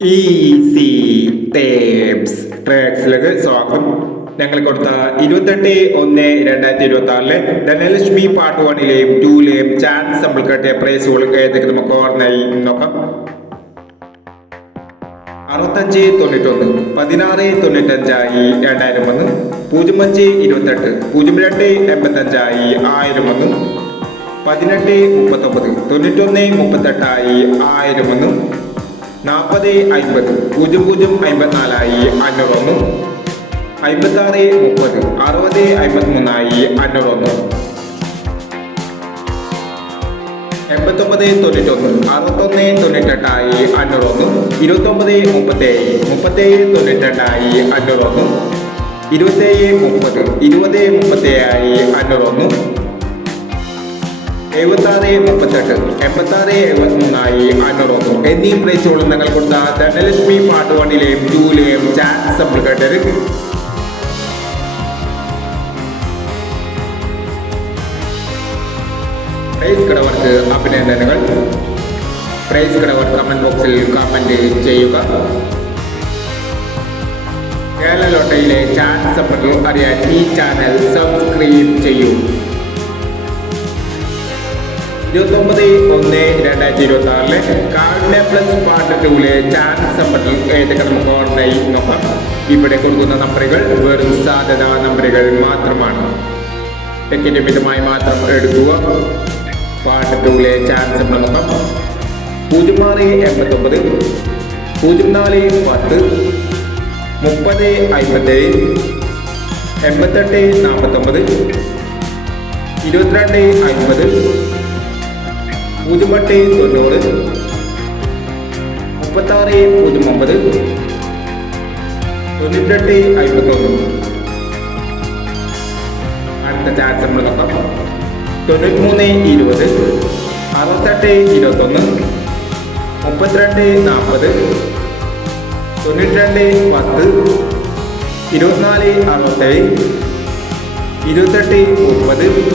Easy tapes ട്രാക്സിലേക്ക് സ്വാഗതം. ഞങ്ങൾ കൊടുത്ത 28/1/2026 ധനലക്ഷ്മി പാർട്ട് 1ലെയും 2ലെയും ചാൻസ് നമ്മൾ കിട്ടിയ പ്രൈസുകൾ ഏതൊക്കെ നമുക്ക് ഓർമ്മയായി നോക്കാം. 6591 1695 2001, 0528 0285 1001, 1839 9138 1001, 4050 0054 501, 5630 6053 501, 8991 6198 501, 2937 3792 501, 2730 2037 501, 7638 8673 501 എന്നീ പ്രൈസുകൾ നിങ്ങൾ കൊടുത്ത ധനലക്ഷ്മി പാർട്ട് 1ലെയും 2ലെയും ചാൻസ് നമ്മൾ കേട്ടത്. പ്രൈസ് കിടവർക്ക് അഭിനന്ദനങ്ങൾ. പ്രൈസ് കിടവർ കമന്റ് ബോക്സിൽ കമന്റ് ചെയ്യുക. കേരള ലോട്ടറിയിലെ ചാൻസ് നമ്പറുകൾ അറിയാൻ ഈ ചാനൽ സബ്സ്ക്രൈബ് ചെയ്യൂ. 29/1/2026 കാർഡിനെ പ്ലസ് പാർട്ട് 2ലെ ചാൻസ് നമ്പറുകൾ ഏതൊക്കെ നമുക്ക് ഓൺലൈൻ നോക്കാം. ഇവിടെ കൊടുക്കുന്ന നമ്പറുകൾ വെറും സാധ്യതാ നമ്പറുകൾ മാത്രമാണ്. ടിക്കറ്റ് മിതമായി മാത്രം എടുക്കുക. പാർട്ട് 2ലെ ചാൻസ് നോക്കാം. 0689 0410 3057 8849 2250 0890 3609 9851. അടുത്ത ചാൻസ് നമ്മൾ നോക്കാം. 9320 6821 3240 9210 2467 2830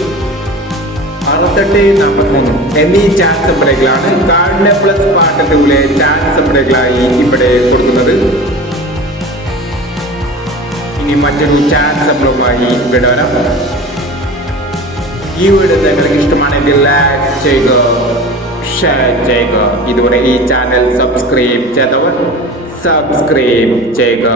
6843 എന്നീ ചാൻസ് നമ്പറുകളാണ് കാർഡിനെ പ്ലസ് പാർട്ട് 2ലെ ചാൻസ് നമ്പറുകളായി ഇവിടെ കൊടുക്കുന്നത്. ഇനി മറ്റൊരു ചാൻസ് നമ്പറുമായി ഇവിടെ വരാം. ഈ വീഡിയോ നിങ്ങൾക്ക് ഇഷ്ടമാണെങ്കിൽ ലൈക്ക് ചെയ്യുക, ഷെയർ ചെയ്യുക. ഇതുവരെ ഈ ചാനൽ സബ്സ്ക്രൈബ് ചെയ്തവർ സബ്സ്ക്രൈബ് ചെയ്യുക.